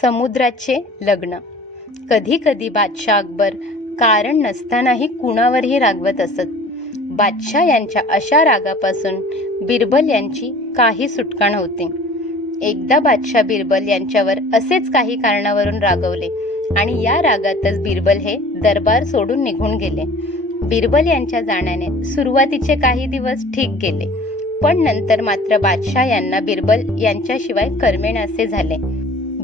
समुद्राचे लग्न. कधी कधी बादशाह अकबर कारण नसतानाही कुणावरही रागवत असत. बादशाह यांच्या अशा रागापासून बिरबल यांची काही सुटका नव्हती. एकदा बादशाह बिरबल यांच्यावर असेच काही कारणावरून रागवले आणि या रागातच बिरबल हे दरबार सोडून निघून गेले. बिरबल यांच्या जाण्याने सुरुवातीचे काही दिवस ठीक गेले पण नंतर मात्र बादशाह यांना बिरबल यांच्याशिवाय करमेनासे झाले.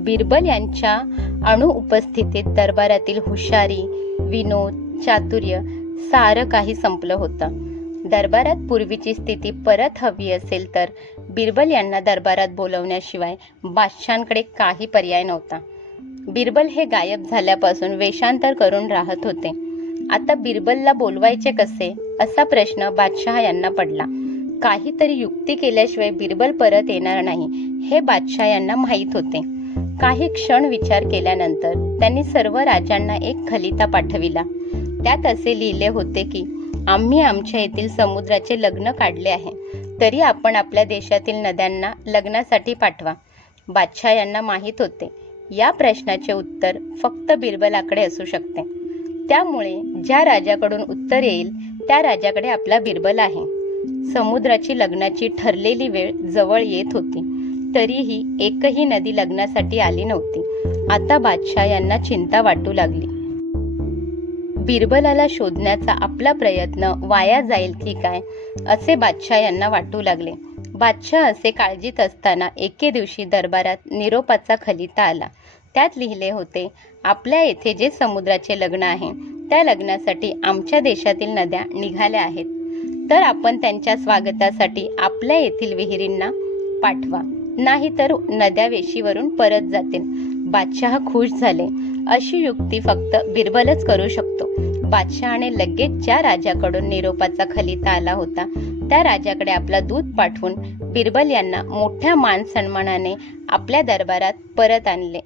बिरबल यांच्या अणुउपस्थितीत दरबारातील हुशारी विनोद चातुर्य सारं काही संपलं होतं. दरबारात पूर्वीची स्थिती परत हवी असेल तर बिरबल यांना दरबारात बोलवण्याशिवाय बादशांकडे काही पर्याय नव्हता. बिरबल हे गायब झाल्यापासून वेषांतर करून राहत होते. आता बिरबलला बोलवायचे कसे? असा प्रश्न बादशहा यांना पडला. काहीतरी युक्ती केल्याशिवाय बिरबल परत येणार नाही हे बादशाह यांना माहीत होते. काही क्षण विचार केल्यानंतर त्यांनी सर्व राजांना एक खलिता पाठविला. त्यात असे लिहिले होते की आम्ही आमच्या येथील समुद्राचे लग्न काढले आहे. तरी आपण आपल्या देशातील नद्यांना लग्नासाठी पाठवा. बादशाह यांना माहीत होते. या प्रश्नाचे उत्तर फक्त बिरबलाकडे असू शकते. त्यामुळे ज्या राजाकडून उत्तर येईल त्या राजाकडे आपला बिरबल आहे. समुद्राची लग्नाची ठरलेली वेळ जवळ येत होती. तरीही एकही नदी लग्नासाठी आली नव्हती. आता बादशाह यांना चिंता वाटू लागली. बिरबलाला शोधण्याचा आपला प्रयत्न वाया जाईल की काय असे बादशाह यांना वाटू लागले. बादशाह असे काळजीत असताना एके दिवशी दरबारात निरोपाचा खलिता आला. त्यात लिहिले होते आपल्या येथे जे समुद्राचे लग्न आहे त्या लग्नासाठी आमच्या देशातील नद्या निघाल्या आहेत. तर आपण त्यांच्या स्वागतासाठी आपल्या येथील विहिरींना पाठवा. नाहीतर नद्या वेशीवरून परत जातील. बादशाह खुश झाले. अशी युक्ती फक्त बिरबलच करू शकतो. बादशहाने लगेच ज्या राजाकडून निरोपाचा खलिता आला होता त्या राजाकडे आपला दूध पाठवून बिरबल यांना मोठ्या मान सन्मानाने आपल्या दरबारात परत आणले.